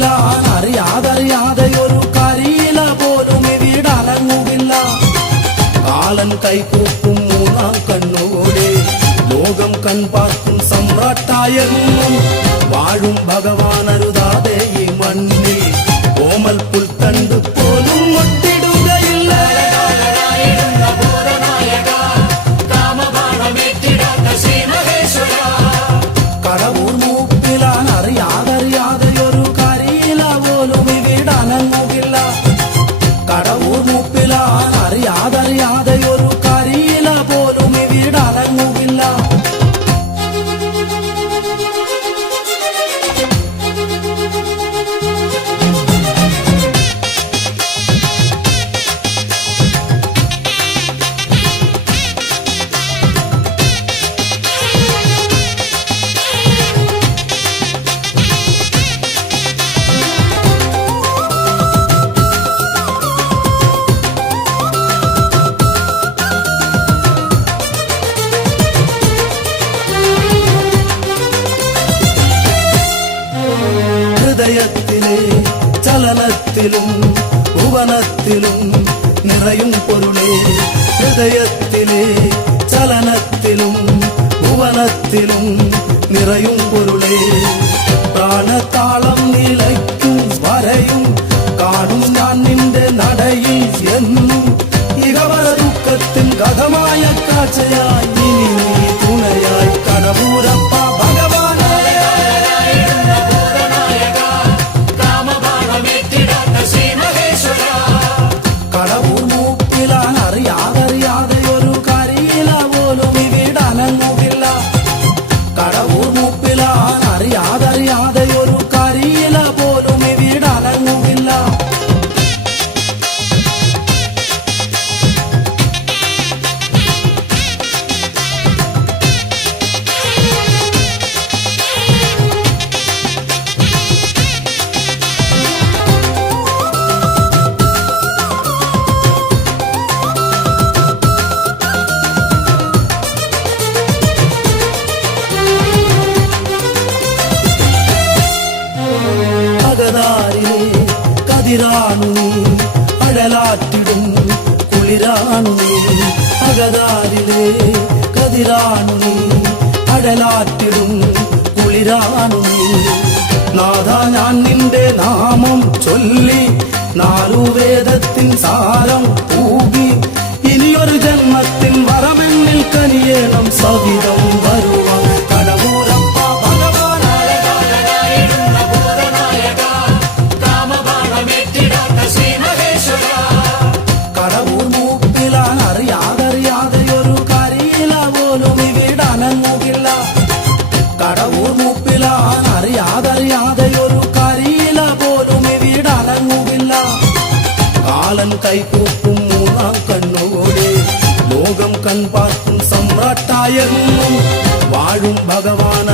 മൂപ്പിലാൻ അറിയാതറിയാതെ ഒരു കരിയില പോലും ഇവിടനങ്ങുകില്ല. കാലൻ കൈകൂപ്പും മൂന്നാം കണ്ണോടെ ലോകം കൺപാർക്കും സമ്രാട്ടായെന്നും വാഴും ഭഗവാൻ അരുതാതെ ഈ മണ്ണിൽ കോമൽ പുൽത്തണ്ട് പോലും ഒട്ടിടുകയില്ല. കടവൂർ മൂപ്പിലാൻ അറിയാതറിയാതെ ഒരു കരിയില പോലും ഇവിടനങ്ങുകില്ല. കടവൂർ മൂപ്പിലാൻ അറിയാതറിയാതെ ഒരു കരിയില പോലും ഇവിടനങ്ങുകില്ല. ഹൃദയത്തിലെ ചലനത്തിലും ഭുവനത്തിലും നിറയും പൊരുളേ. ഹൃദയത്തിലെ ചലനത്തിലും ഭുവനത്തിലും നിറയും പൊരുളേ. പ്രാണതാളം നിലയ്ക്കും വരയും കാണും ഞാൻ നിന്റെ നടയിൽ എന്നും. ഇഹവര ദുഃഖത്തിൻ ഗതമായ കാഴ്ചയായി ഇനി നീ തുണയായി കടവൂരപ്പ ഭഗവാൻ. കടവൂർ മൂപ്പിലാൻ അറിയാതറിയാതെ ഒരു കരിയില പോലും ഇവിടനങ്ങുകില്ല. കടവൂർ മൂപ്പിലാൻ അറിയാതറിയാതെ ഒരു കരിയില പോലും ഇവിടനങ്ങുകില്ല. അകതാരിലെ കതിരാണു നീ അഴലാറ്റിടും കുളിരാണു നീ. അകതാരിലെ കതിരാണു നീ അഴലാറ്റിടും കുളിരാണു നീ. നാഥ ഞാൻ നിന്റെ നാമം ചൊല്ലി നാലു വേദത്തിൻ സാരം പൂകി. ഇനിയൊരു ജന്മത്തിൻ വരമെന്നിൽ കനിയേണം സവിധം വരുവാൻ കടവൂരപ്പ ഭഗവാൻ. കടവൂർ മൂപ്പിലാൻ അറിയാതറിയാതെ ഒരു കരിയില പോലും ഇവിടനങ്ങുകില്ല. കടവൂർ മൂപ്പിലാൻ അറിയാതറിയാതെ ഒരു കരിയില പോലും ഇവിടനങ്ങുകില്ല. കാലൻ കൈകൂപ്പും മൂന്നാം കണ്ണോടെ ലോകം കൺപാർക്കും സമ്രാട്ടായെന്നും വാഴും ഭഗവാൻ.